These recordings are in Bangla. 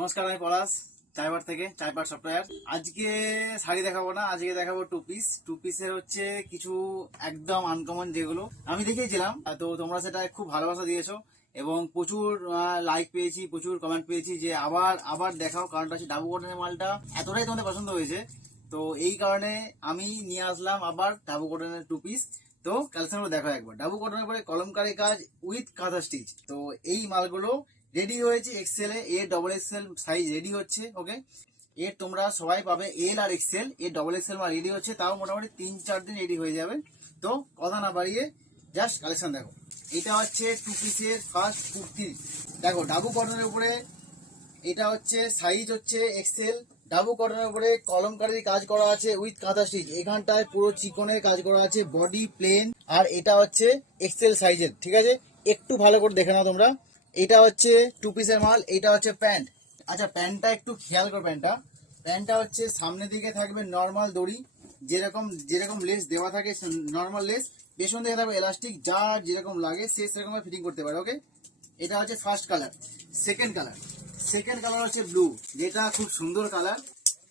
নমস্কার, আমি পলাশ চাইবার থেকে চাইবার সফটওয়্যার। আজকে শাড়ি দেখাবো না, আজকে দেখাবো টু পিসের হচ্ছে কিছু একদম আনকমন যেগুলো আমি দেখিয়েছিলাম। তো তোমরা সেটা খুব ভালোবাসা দিয়েছো এবং প্রচুর লাইক পেয়েছি, প্রচুর কমেন্ট পেয়েছি যে আবার আবার দেখাও। কারণটা হচ্ছে ডাবু কটনের মালটা এতটাই তোমাদের পছন্দ হয়েছে, তো এই কারণে আমি নিয়ে আসলাম আবার ডাবু কটনের টু পিস। তো কালেকশন দেখো একবার। ডাবু কটনের পরে কলমকারী কাজ উইথ কাঁথা স্টিচ। তো এই মালগুলো রেডি হয়েছে এক্সেল এ, ডবল এক্সেল সাইজ রেডি হচ্ছে। ওকে, এর তোমরা সবাই পাবে এল আর এক্সেল। এর ডবল এক্সেল মাল রেডি হচ্ছে, তাও মোটামুটি 3-4 দিন রেডি হয়ে যাবে। তো কথা না বাড়িয়ে জাস্ট কালেকশন দেখো। এটা হচ্ছে টু পিসের ফার্স্ট কুর্তি। দেখো ডাবু কটনের উপরে এটা হচ্ছে সাইজ হচ্ছে এক্সেল। ডাবু কটনের উপরে কলমকারী কাজ করা আছে উইথ কাঁথা স্টিচ। এখানটায় পুরো চিকনের কাজ করা আছে, বডি প্লেন। আর এটা হচ্ছে এক্সেল সাইজের, ঠিক আছে? একটু ভালো করে দেখে নাও তোমরা। এটা হচ্ছে টু পিসের মাল। এটা হচ্ছে প্যান্ট। আচ্ছা, প্যান্টটা একটু খেয়াল করো। প্যান্টটা হচ্ছে সামনের দিকে থাকবে নর্মাল দড়ি, যেরকম যেরকম লেস দেওয়া থাকে নর্মাল লেস। পেছন দিকে থাকবে এলাস্টিক, যার যেরকম লাগে সে সেরকম ফিটিং করতে পারে। ওকে, এটা হচ্ছে ফার্স্ট কালার। সেকেন্ড কালার হচ্ছে ব্লু, যেটা খুব সুন্দর কালার।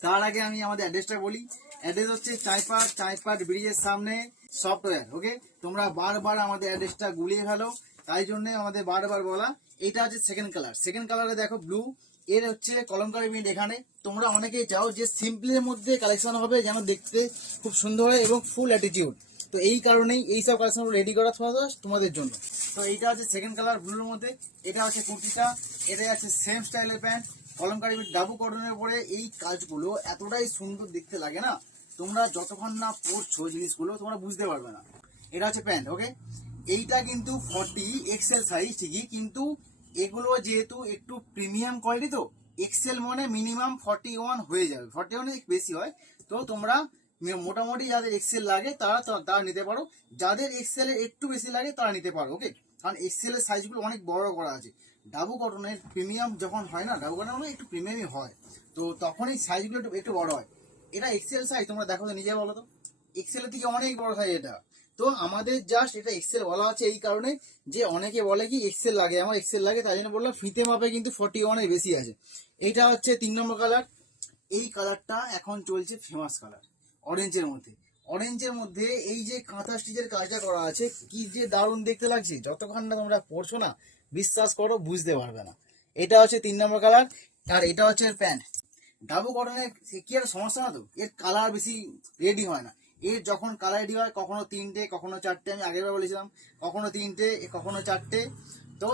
তার আগে আমি আমাদের অ্যাড্রেসটা বলি। অ্যাড্রেস হচ্ছে চাইপাট ব্রিজের সামনে সফটওয়্যার। ওকে, তোমরা বারবার আমাদের অ্যাড্রেসটা গুলিয়ে ফেলো, তাই জন্য আমাদের বারবার বলা। এটা হচ্ছে সেকেন্ড কালারে দেখো ব্লু। এর হচ্ছে কলমকারী প্রিন্ট। এখানে তোমরা অনেকেই চাও যে সিম্পলের মধ্যে কালেকশন হবে, যেন দেখতে খুব সুন্দর হয় এবং ফুল অ্যাটিটিউড। তো এই কারণেই এইসব কালেকশন রেডি করা তোমাদের জন্য। তো এইটা হচ্ছে সেকেন্ড কালার ব্লুর মধ্যে। এটা হচ্ছে কুর্তিটা। এটা হচ্ছে সেম স্টাইলের প্যান্ট। কলমকারী ডাবু কটনের উপরে এই কাজগুলো এতটাই সুন্দর দেখতে লাগে না, তোমরা যতক্ষণ না পড়ছো জিনিসগুলো তোমরা বুঝতে পারবে না। এটা হচ্ছে প্যান্ট। ওকে, এইটা কিন্তু 40 এক্সেল সাইজ ঠিকই, কিন্তু এগুলো যেহেতু একটু প্রিমিয়াম কোয়ালিটি, তো এক্সেল মানে মিনিমাম 41 হয়ে যাবে, 41 বেশি হয়। তো তোমরা মোটামুটি যাদের এক্সেল লাগে তারা নিতে পারো, যাদের এক্সেল এর একটু বেশি লাগে তারা নিতে পারো। ওকে, কারণ এক্সেল এর সাইজগুলো অনেক বড় করা আছে। ডাবু কটনের প্রিমিয়াম যখন হয় না, ডাবু কটন একটু প্রিমিয়ামই হয়, তো তখন এই সাইজগুলো একটু একটু বড় হয়। এটা এক্সেল সাইজ, তোমরা দেখো তো নিজে বলো তো। এক্সেল এর থেকে অনেক বড় সাইজ এটা। তো আমাদের জাস্ট এটা এক্সেল বলা আছে এই কারণে যে অনেকে বলে কি এক্সেল লাগে, আমার এক্সেল লাগে, তাই জন্য বললাম। ফিতে মাপে কিন্তু 41 এর বেশি আছে। এইটা হচ্ছে 3 নম্বর কালার। এই কালারটা এখন চলছে ফেমাস কালার, অরেঞ্জের মধ্যে এই যে কাঁথা স্টিচের কাজটা করা আছে, কি যে দারুণ দেখতে লাগছে। যতক্ষণ না তোমরা পড়ছো না, বিশ্বাস করো বুঝতে পারবে না। এটা হচ্ছে 3 নম্বর কালার। আর এটা হচ্ছে প্যান্ট। ডাবু কটনের কি একটা সমস্যা না, তো এর কালার বেশি রেডি হয় না। এর যখন কালার রেডি হয় কখনো 3টে কখনো 4টে, আমি আগেরবার বলেছিলাম কখনো 3টে কখনো 4টে। তো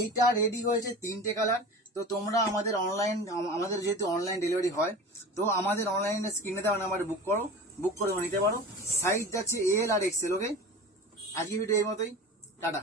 এইটা রেডি হয়েছে 3টে কালার। তো তোমরা আমাদের যেহেতু অনলাইন ডেলিভারি হয়, তো আমাদের অনলাইনে স্ক্রিনে দেওয়া নাম্বারে বুক করে নিতে পারো। সাইজ যাচ্ছে এল আর এক্সেল। ওকে, আজকে ভিডিও এই মতোই, টাটা।